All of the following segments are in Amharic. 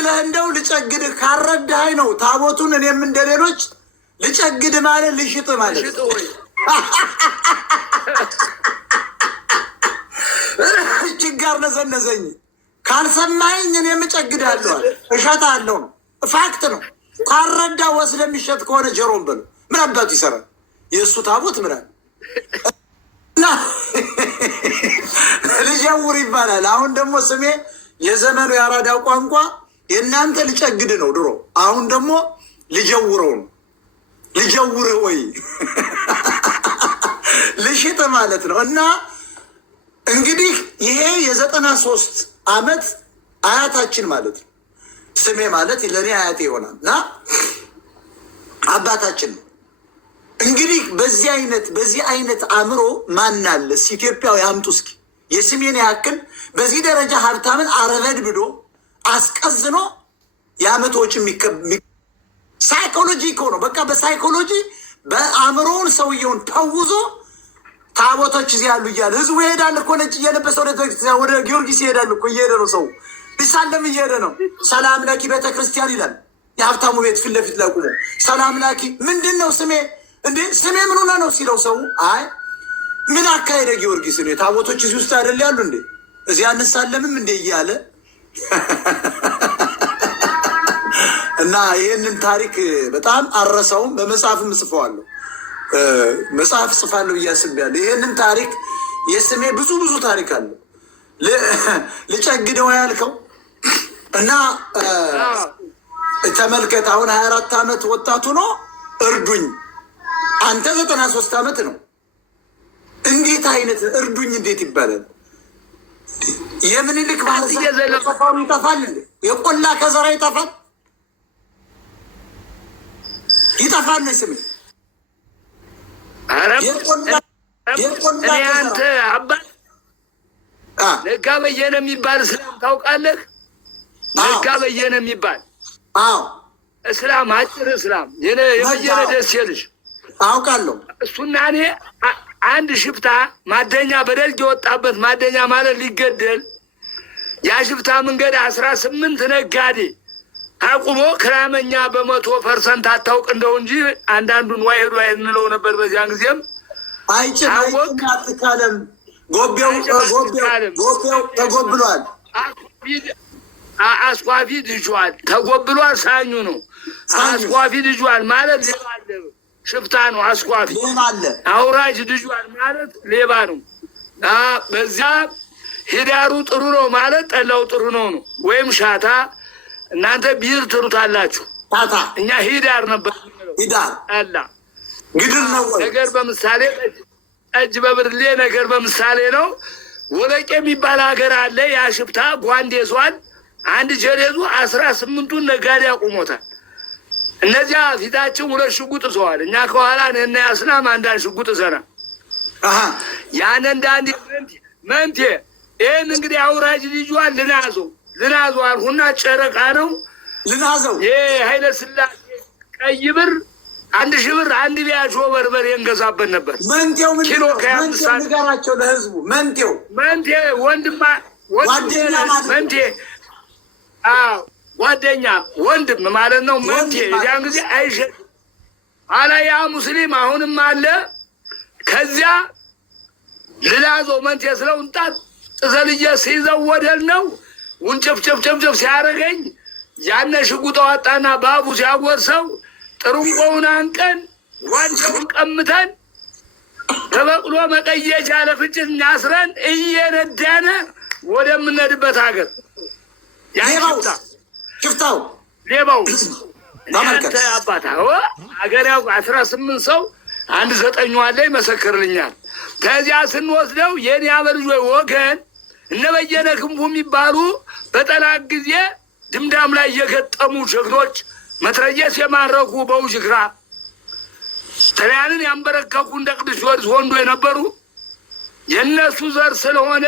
ብለህ እንደው ልጨግድ ካረዳኸኝ ነው ታቦቱን እኔም እንደሌሎች ልጨግድ ማለት ልሽጥ ማለት ችጋር ነዘነዘኝ ካልሰማኸኝ እኔም እጨግዳለሁ እሸጣለሁ ነው ፋክት ነው። ካረዳ ወስደህ የሚሸጥ ከሆነ ጀሮም በለው ምን አባቱ ይሰራል የእሱ ታቦት ምናምን ልጀውር ይባላል። አሁን ደግሞ ስሜ የዘመኑ የአራዳው ቋንቋ የእናንተ ልጨግድ ነው ድሮ፣ አሁን ደግሞ ልጀውረው ነው። ልጀውር ወይ ልሽጥ ማለት ነው። እና እንግዲህ ይሄ የ93 ዓመት አያታችን ማለት ነው። ስሜ ማለት ለእኔ አያቴ ይሆናል እና አባታችን ነው። እንግዲህ በዚህ አይነት አእምሮ ማናለስ ኢትዮጵያዊ አምጡ እስኪ የስሜን ያክል በዚህ ደረጃ ሀብታምን አረበድ ብዶ አስቀዝኖ የአመት ወጪ ሳይኮሎጂ እኮ ነው። በቃ በሳይኮሎጂ በአእምሮውን ሰውየውን ተውዞ ታቦቶች እዚህ ያሉ እያለ ህዝቡ ይሄዳል እኮ ነጭ እየለበሰ ወደ ጊዮርጊስ ይሄዳል እኮ እየሄደ ነው። ሰው ሊሳለም እየሄደ ነው። ሰላም ላኪ ቤተክርስቲያን ይላል። የሀብታሙ ቤት ፊት ለፊት ላይ ቁሞ ሰላም ላኪ ምንድን ነው ስሜ እንዴ ስሜ ምን ሆነ ነው ሲለው ሰው አይ ምን አካሄደ ጊዮርጊስ ነው ታቦቶች እዚህ ውስጥ አይደል ያሉ እንዴ እዚህ አንሳለምም እንዴ እያለ እና ይህንን ታሪክ በጣም አረሳውም። በመጽሐፍም እጽፈዋለሁ፣ መጽሐፍ ጽፋለሁ እያስባለሁ። ይህንን ታሪክ የስሜ ብዙ ታሪክ አለው። ልጨግደው ያልከው እና ተመልከት አሁን 24 ዓመት ወጣቱ ነው እርዱኝ። አንተ 93 ዓመት ነው። እንዴት አይነት እርዱኝ እንዴት ይባላል? የምኒልክ ባህር ተፋሩ ይጠፋል እንዴ? የቆላ ከዘራ ይጠፋል ነው ስም አንተ አባት ነጋ በየነ የሚባል እስላም ታውቃለህ? ነጋ በየነ የሚባል እስላም አጭር እስላም የበየነ ደስ ይልሽ አውቃለሁ። እሱና እኔ አንድ ሽፍታ ማደኛ በደርግ የወጣበት ማደኛ ማለት ሊገደል ያ ሽፍታ መንገድ 18 ነጋዴ አቁሞ ክራመኛ በ100% አታውቅ እንደው እንጂ አንዳንዱን ዋይሄዱ እንለው ነበር። በዚያን ጊዜም አይጭም ጎቤው ተጎብሏል። አስኳፊ ድጇል ተጎብሏል። ሳኙ ነው አስኳፊ ድጇል ማለት ሽፍታ ነው። አስኳፊ አውራጅ ድጇል ማለት ሌባ ነው። በዚያ ሂዳሩ ጥሩ ነው ማለት ጠላው ጥሩ ነው ነው ወይም ሻታ እናንተ ቢር ትሩታላችሁ። እኛ ሂዳር ነበር። ሂዳር አላ ግድር ነው ነገር በምሳሌ እጅ በብርሌ ነገር በምሳሌ ነው። ወለቄ የሚባል ሀገር አለ። ያ ሽፍታ ጓንዴዟል አንድ ጀሌዙ 18ቱን ነጋዴ አቁሞታል። እነዚያ ፊታችን 2 ሽጉጥ ይዘዋል። እኛ ከኋላ ነና ያስናም አንዳንድ ሽጉጥ ይዘና ያን እንዳንድ መንቴ ይሄን እንግዲህ አውራጅ ልጇን ልናዘው አልሁና ጨረቃ ነው ልናዘው ይሄ ኃይለ ሥላሴ ቀይ ብር 1000 ብር አንድ ቢያጆ በርበሬ እንገዛበት ነበር። መንቴው ምን ኪሎ ከያምሳን ንገራቸው ለህዝቡ። መንቴ ወንድማ መንቴ ጓደኛ ወንድም ማለት ነው። መንቴ ያን ጊዜ አይሸጥ አላ ያ ሙስሊም አሁንም አለ። ከዚያ ልላዘው መንቴ ስለው እንጣት ጥዘልየ ሲይዘው ወደል ነው ውንጨፍጨፍጨፍጨፍ ሲያደርገኝ ያነ ሽጉጥ አወጣና ባቡ ሲያጎርሰው ጥሩምቆውን አንቀን ዋንጫውን ቀምተን ተበቅሎ መቀየቻ ለፍጭት እናስረን እየነዳነ ወደምንሄድበት ሀገር ሽፍታው ሌባው አንተ አባታ ሀገር ያው 18 ሰው 9 አለ ይመሰክርልኛል። ከዚያ ስንወስደው የኔ አበልጆይ ወገን እነበየነ ክንፉ የሚባሉ በጠላት ጊዜ ድምዳም ላይ የገጠሙ ጀግኖች መትረየስ የማረኩ በውጅግራ ተሪያንን ያንበረከኩ እንደ ቅዱስ ጊዮርጊስ ወንዶ የነበሩ የእነሱ ዘር ስለሆነ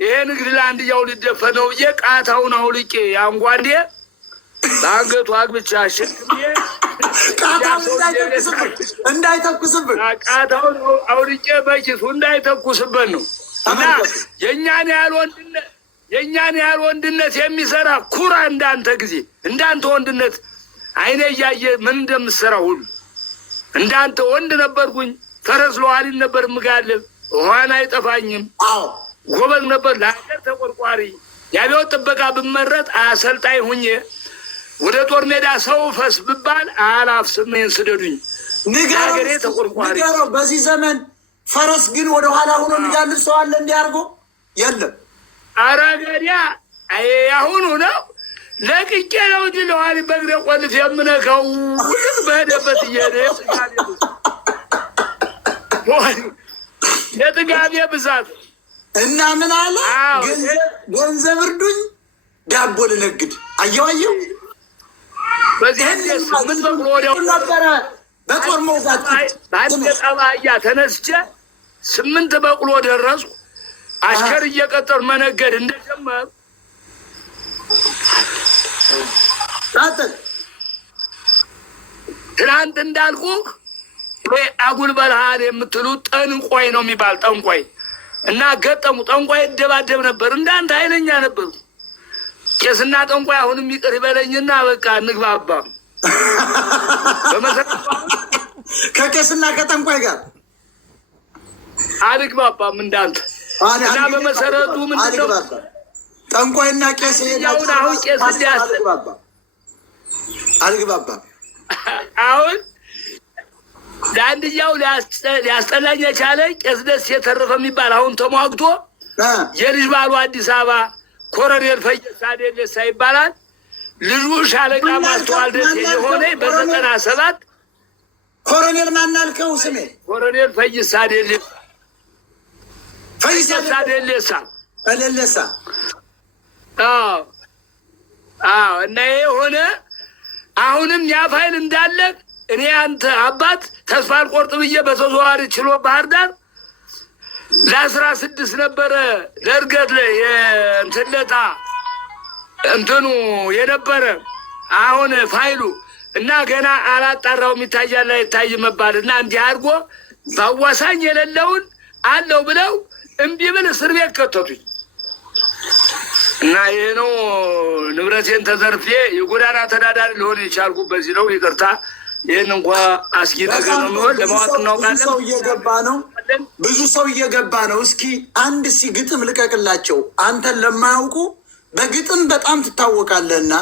ይሄ ንግድ ለአንድያው ሊደፈነው የቃታውን አውልቄ ያንጓንዴ በአንገቱ አግብቻ ሸክሜ እንዳይተኩስብን የእኛን ያህል ወንድነት የሚሰራ ኩራ እንዳንተ ጊዜ እንዳንተ ወንድነት አይኔ እያየ ምን እንደምሰራ ሁሉ እንዳንተ ወንድ ነበርኩኝ። ፈረስ ለዋሊን ነበር ምጋልብ፣ ውሃን አይጠፋኝም። ጎበዝ ነበር፣ ለሀገር ተቆርቋሪ። የአብዮት ጥበቃ ብመረጥ አሰልጣኝ ሁኜ ወደ ጦር ሜዳ ሰው ፈስ ብባል አላፍስም። ይህን ስደዱኝ ሀገሬ ተቆርቋሪ። በዚህ ዘመን ፈረስ ግን ወደ ኋላ ሆኖ የሚጋልብ ሰው አለ? እንዲያርጎ የለም። አራገዲያ አሁኑ ነው ለቅቄ ነው እንጂ ለዋሊ በእግሬ ቆልፍ የምነካው ሁሉም በሄደበት እየሄደ የጥጋቤ ብዛት እና ምን አለ ገንዘብ እርዱኝ ዳቦ ልነግድ። አየዋየው በዚህ ምን በቅሎ ወዲያው ነበረ በጦር መውጋት በአንድ ጠባያ ተነስቼ 8 በቅሎ ደረስኩ። አሽከር እየቀጠሩ መነገድ እንደጀመር ትናንት እንዳልኩ አጉል በልሃን የምትሉት ጠንቋይ ነው የሚባል ጠንቋይ እና ገጠሙ። ጠንቋይ ይደባደብ ነበር። እንዳንተ ኃይለኛ ነበሩ። ቄስና ጠንቋይ አሁንም ይቅር ይበለኝና በቃ እንግባባ። በመሰረቱ ከቄስና ከጠንቋይ ጋር አልግባባም እንዳንተ እና በመሰረቱ ምንድነው ጠንቋይና ቄስ ያውን አሁን ቄስ አልግባባም። አሁን ለአንድያው ሊያስጠላኝ የቻለ ቄስ ደስ የተረፈ የሚባል አሁን ተሟግቶ የልጅ ባሉ አዲስ አበባ ኮሎኔል ፈይሳ ደሌሳ ይባላል። ልጁ ሻለቃ ማስተዋል ደስ የሆነ በ97 ኮሎኔል ማናልከው ስሜ ኮሎኔል ፈይሳ ደሌሳ ፈይሳ ደሌሳ ደሌሳ እና ይሄ ሆነ። አሁንም ያ ፋይል እንዳለ እኔ አንተ አባት ተስፋ አልቆርጥ ብዬ በተዘዋዋሪ ችሎ ባህር ዳር ለ16 ነበረ ለእርገት ላይ የእንትለታ እንትኑ የነበረ አሁን ፋይሉ እና ገና አላጣራውም ይታያል አይታይ መባል እና እንዲህ አድርጎ ባዋሳኝ የሌለውን አለው ብለው እምቢ ብል እስር ቤት ከተቱኝ እና ይሄ ነው ንብረቴን ተዘርፌ የጎዳና ተዳዳሪ ሊሆን የቻልኩ በዚህ ነው። ይቅርታ ይህን እንኳ አስጊ ነገር ነው የሚሆን ለማወቅ እናውቃለን። ብዙ ሰው እየገባ ነው። እስኪ አንድ ግጥም ልቀቅላቸው። አንተን ለማያውቁ በግጥም በጣም ትታወቃለህና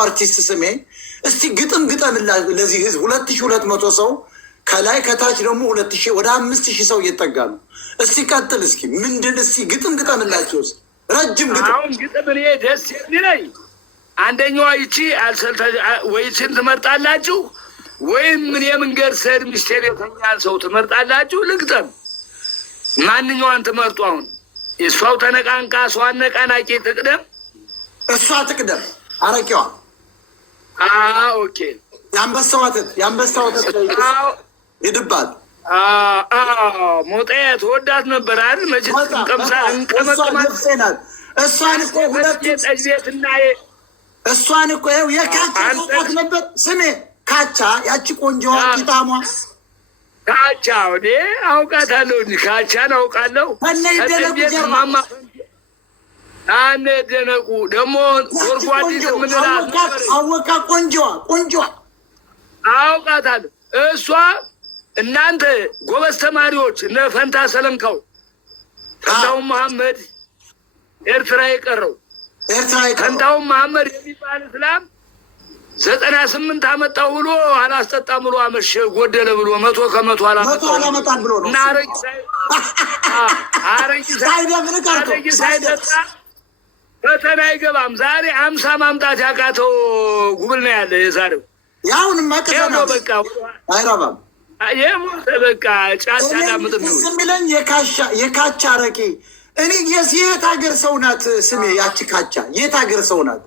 አርቲስት ስሜ እስቲ ግጥም ግጠምላ ለዚህ ህዝብ 2200 ሰው ከላይ ከታች ደግሞ 2000 ወደ 5000 ሰው እየጠጋ ነው። እስቲ ቀጥል። እስኪ ምንድን እስቲ ግጥም ግጠምላቸው። ረጅም ግጥም። አሁን ግጥም እኔ ደስ የሚለኝ አንደኛዋ ይቺ ወይችን ትመርጣላችሁ ወይም ምን የመንገድ ሰድ ሚስቴር የተኛል ሰው ትመርጣላችሁ። ልግጠም። ማንኛዋን ትመርጡ? አሁን እሷው ተነቃንቃ እሷ አነቃናቂ ትቅደም። እሷ ትቅደም። አረቂዋ ኦኬ። የአንበሳው ወተት ይድባል። ሞጣ ተወዳት ነበር አይደል? መቼም ቀምሳ እንቀመጥማት። እሷን እኮ ጠጅ ቤትና እሷን እኮ ይኸው የካቻ ሞጣት ነበር ስሜ ካቻ። ያቺ ቆንጆዋ ቂጣሟ ካቻ ወዴ አውቃታለሁ። ካቻን አውቃለሁ። አነ ደነቁ ደግሞ ጎርጓዲት ምንላት አወቃ። ቆንጆዋ አውቃታለሁ። እሷ እናንተ ጎበዝ ተማሪዎች እነ ፈንታ ሰለምካው ፈንታው መሐመድ ኤርትራ የቀረው ፈንታው መሐመድ የሚባል እስላም 98 አመጣው ብሎ አላስጠጣም ብሎ አመሸ ጎደለ ብሎ 100 ከ100 አላመጣም ብሎ ነው። እና አረቂ ሳይጠጣ ፈተና አይገባም። ዛሬ 50 ማምጣት ያቃተው ጉብል ነው ያለ የዛሬው ያውንም አቀዘና በቃ አይራባም። የሞተ በቃ ጫጫ ዳምጥም ነው የሚለኝ የካቻ አረቂ። እኔ የት ሀገር ሰው ናት ስሜ? ያቺ ካቻ የት ሀገር ሰው ናት?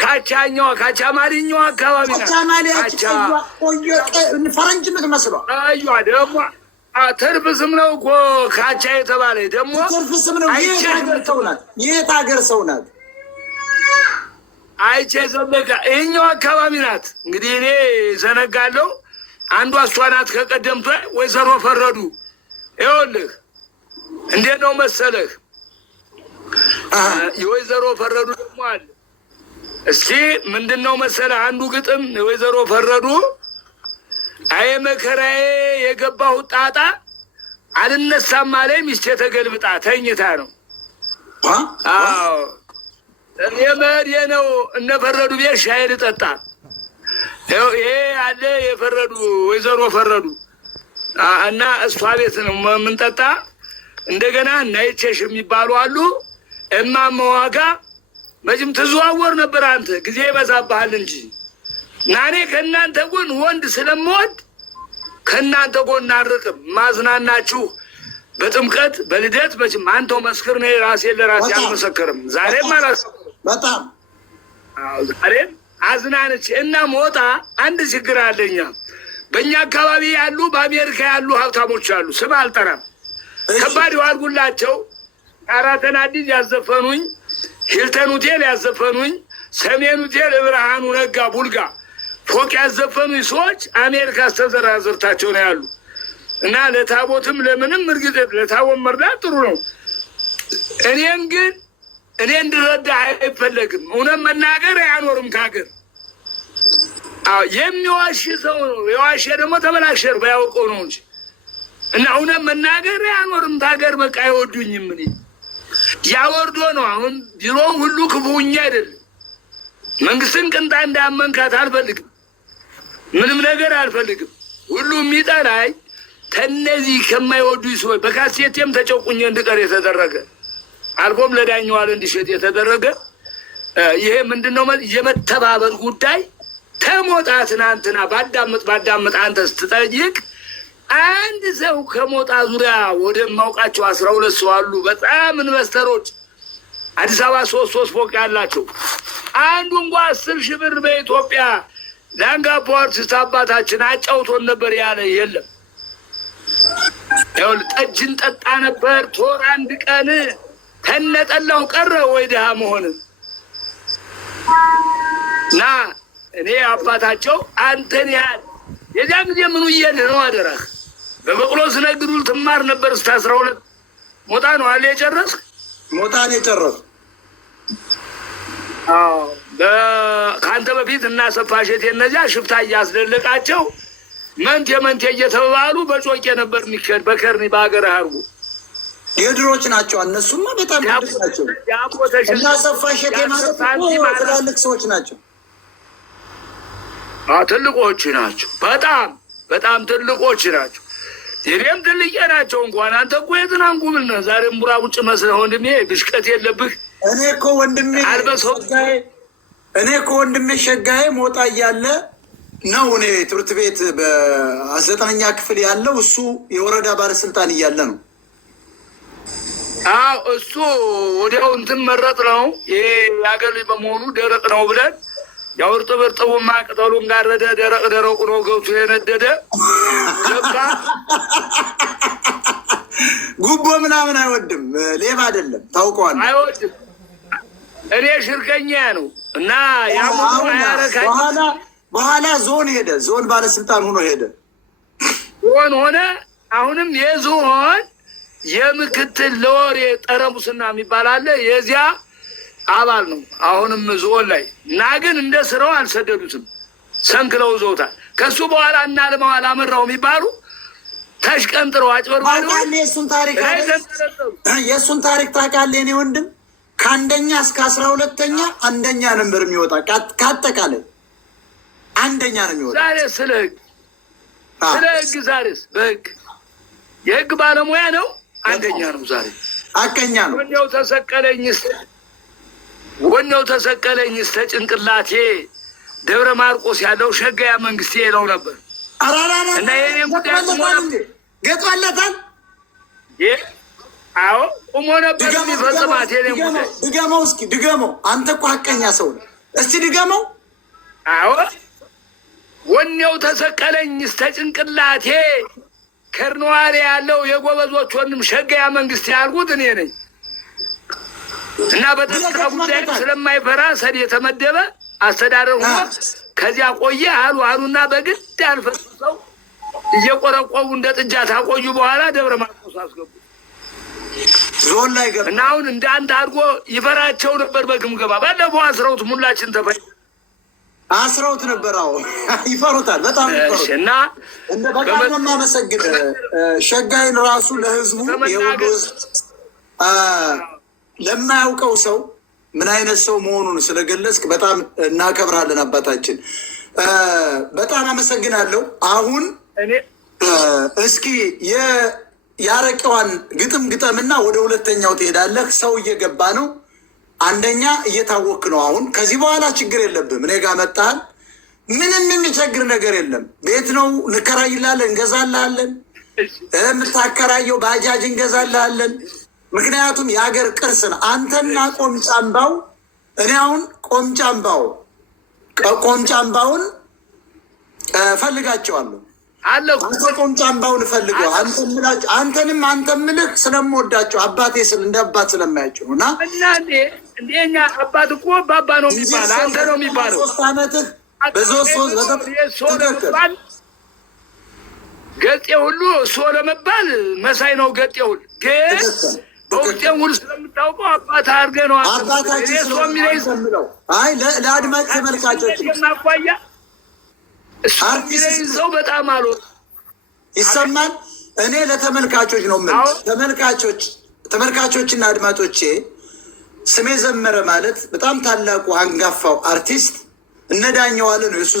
ካቻኛዋ ካቻ ማሪኛዋ አካባቢ ናት። ካቻ ማሪያች ፈረንጅ የምትመስለው አዩ ደግሞ ትርፍ ስም ነው እኮ ካቻ የተባለ ደግሞ ትርፍ ስም ነው። የት ሀገር ሰው ናት? የት ሀገር ሰው ናት? አይቼ ዘለቀ ይኸኛው አካባቢ ናት። እንግዲህ እኔ ዘነጋለሁ። አንዷ እሷ ናት ከቀደምቷ ወይዘሮ ፈረዱ። ይኸውልህ እንዴት ነው መሰለህ የወይዘሮ ፈረዱ ደግሞ አለ። እስኪ ምንድነው መሰለህ አንዱ ግጥም የወይዘሮ ፈረዱ አይ መከራዬ የገባሁት ጣጣ አልነሳም አለኝ ሚስቴ ተገልብጣ ተኝታ ነው። አዎ የመሄድ ነው እነ ፈረዱ ቤት ሻይ ልጠጣ ይሄ አለ የፈረዱ ወይዘሮ ፈረዱ እና እሷ ቤት ነው የምንጠጣ። እንደገና ናይቼሽ የሚባሉ አሉ። እማማ ዋጋ መቼም ትዘዋወር ነበር። አንተ ጊዜ ይበዛብሃል እንጂ እና እኔ ከእናንተ ጎን ወንድ ስለምወድ ከእናንተ ጎን አርቅም። ማዝናናችሁ በጥምቀት በልደት መቼም አንተው መስክር ነው። ራሴን ለራሴ አልመሰክርም። ዛሬም በጣም ዛሬም አዝናንች እና ሞጣ አንድ ችግር አለኛ። በእኛ አካባቢ ያሉ በአሜሪካ ያሉ ሀብታሞች አሉ። ስም አልጠራም። ከባድ ዋልጉላቸው አራተን አዲስ ያዘፈኑኝ፣ ሂልተን ሆቴል ያዘፈኑኝ፣ ሰሜን ሆቴል ብርሃኑ ነጋ ቡልጋ ፎቅ ያዘፈኑኝ ሰዎች አሜሪካ አስተዘራዝርታቸው ነው ያሉ እና ለታቦትም ለምንም እርግጥ ለታቦት መርዳት ጥሩ ነው። እኔን ግን እኔ እንድረዳ አይፈለግም። እውነት መናገር አያኖርም ከሀገር። የሚዋሽ ሰው ነው። የዋሸ ደግሞ ተበላሸር ባያውቀው ነው እንጂ እና እውነት መናገር አያኖርም ከሀገር። በቃ አይወዱኝም። እኔ ያወርዶ ነው አሁን ቢሮ ሁሉ ክፉኛ አይደለም። መንግስትን ቅንጣ እንዳመንካት አልፈልግም። ምንም ነገር አልፈልግም። ሁሉ የሚጠላኝ ከነዚህ ከማይወዱኝ ሰዎች በካሴቴም ተጨቁኝ እንድቀር የተደረገ አልፎም ለዳኛዋል እንዲሸጥ የተደረገ ይሄ ምንድነው የመተባበር ጉዳይ ከሞጣ ትናንትና ባዳምጥ አንተ ስትጠይቅ አንድ ሰው ከሞጣ ዙሪያ ወደ ማውቃቸው 12 ሰው አሉ። በጣም ኢንቨስተሮች አዲስ አበባ 3 ፎቅ ያላቸው አንዱ እንኳ 10,000 ብር በኢትዮጵያ ላንጋፖ አርቲስት አባታችን አጫውቶን ነበር ያለ የለም። ይኸውልህ ጠጅን ጠጣ ነበር ቶር አንድ ቀን ከነጠላው ቀረ ወይ ድሃ መሆን ና እኔ አባታቸው አንተን ያህል የዚያን ጊዜ ምኑ እየልህ ነው አደራህ። በበቅሎ ስነግዱል ትማር ነበር እስከ 12 ሞጣ ነው አለ የጨረስክ ሞጣ ነው የጨረስክ። አዎ ከአንተ በፊት እና ሰፋሸት እነዚያ ሽፍታ እያስደለቃቸው መንቴ እየተባሉ በጮቄ ነበር የሚከድ በከርኒ በሀገር አርጉ የድሮች ናቸው። እነሱማ በጣም ድሮች ናቸው። እና ሰፋሸት ማለት ትላልቅ ሰዎች ናቸው። ትልቆች ናቸው። በጣም ትልቆች ናቸው። እኔም ትልቄ ናቸው። እንኳን አንተ እኮ የትናንት ጉብል ነህ። ዛሬም ቡራቡጭ መስለህ ወንድሜ ብሽቀት የለብህ። እኔ እኮ ወንድሜ ሸጋዬ ሞጣ እያለ ነው እኔ ትምህርት ቤት በ9ኛ ክፍል ያለው እሱ የወረዳ ባለስልጣን እያለ ነው። አዎ እሱ ወዲያው እንትን መረጥ ነው። ይሄ የአገር ልጅ በመሆኑ ደረቅ ነው ብለን ያው እርጥቡማ ቅጠሉን ጋረደ። ደረቁ ነው ገብቶ የነደደ ገባ። ጉቦ ምናምን አይወድም። ሌባ አይደለም ታውቀዋለህ። አይወድም። እኔ ሽርከኛ ነው እና በኋላ ዞን ሄደ። ዞን ባለስልጣን ሆኖ ሄደ። ዞን ሆነ። አሁንም የዞን የምክትል ለወሬ ጠረሙስና የሚባል አለ። የዚያ አባል ነው። አሁንም ዞን ላይ እና ግን እንደ ስራው አልሰደዱትም። ሰንክለው ዘውታል። ከሱ በኋላ እና ለማዋል አመራው የሚባሉ ተሽቀንጥረው አጭበርባሪ የእሱን ታሪክ ታውቃለህ? እኔ ወንድም ከአንደኛ እስከ 12ኛ አንደኛ ነበር የሚወጣ። ከአጠቃላይ አንደኛ ነው የሚወጣ። ዛሬ ስለ ህግ ዛሬስ በህግ የህግ ባለሙያ ነው። አንደኛ ነው። ዛሬ አቀኛ ነው። ወኔው ተሰቀለኝ እስተ ጭንቅላቴ ደብረ ማርቆስ ያለው ሸጋያ መንግስቴ ነው ነበር እና የኔን ጉዳይ ገጥዋለታል። አዎ ቁሞ ነበር የሚፈጽማት የኔን ጉዳይ። ድገመው እስኪ ድገመው። አንተ እኮ ሀቀኛ ሰው ነው። እስቲ ድገመው። አዎ ወኔው ተሰቀለኝ እስተ ጭንቅላቴ ከርነዋሪ ያለው የጎበዞች ወንድም ሸጋያ መንግስቴ ያልኩት እኔ ነኝ እና በተስካ ጉዳይ ስለማይፈራ ሰድ የተመደበ አስተዳደር ሆኖ ከዚያ ቆየ አሉና በግድ አልፈሰው እየቆረቆቡ እንደ ጥጃ ታቆዩ። በኋላ ደብረ ማርቆስ አስገቡ። ዞን ላይ ገባ እና አሁን እንደ አንድ አድርጎ ይፈራቸው ነበር። በግምገማ ባለፈው አስረውት ሙላችን ተፈ አስረውት ነበር። አዎ ይፈሩታል፣ በጣም ይፈሩታል። እና እንደ በጣም ነው የማመሰግን ሸጋይን ራሱ ለህዝቡ ለማያውቀው ሰው ምን አይነት ሰው መሆኑን ስለገለጽክ በጣም እናከብራለን አባታችን። በጣም አመሰግናለሁ። አሁን እስኪ ያረቀዋን ግጥም ግጠምና ወደ ሁለተኛው ትሄዳለህ። ሰው እየገባ ነው። አንደኛ እየታወክ ነው። አሁን ከዚህ በኋላ ችግር የለብም። እኔ ጋር መጣል ምንም የሚቸግር ነገር የለም። ቤት ነው እንከራይላለን፣ እንገዛላለን። የምታከራየው ባጃጅ እንገዛላለን። ምክንያቱም የሀገር ቅርስ ነው። አንተና ቆምጫምባው እኔ አሁን ቆምጫምባውን ፈልጋቸዋለሁ። አንተ ቆምጫምባውን ፈልገው አንተንም ምልህ ስለምወዳቸው አባቴ እንደ አባት ስለማያቸው እና እንደኛ አባት እኮ ባባ ነው የሚባል አንተ ነው የሚባለው። 3 ዓመትህ ገጤ ሁሉ እሱ ለመባል መሳይ ነው። ገጤ ሁሉ ግን በውጤም ሁሉ ስለምታውቀው አባት አድርገህ ነው አባታችን ስለሚለው። አይ ለአድማጭ ተመልካቾች ማኳያ ሰው በጣም አሉ ይሰማል። እኔ ለተመልካቾች ነው ምን ተመልካቾችና አድማጮቼ ስሜ ዘመረ ማለት በጣም ታላቁ አንጋፋው አርቲስት እነ ዳኘው ዋለ ነው የሱ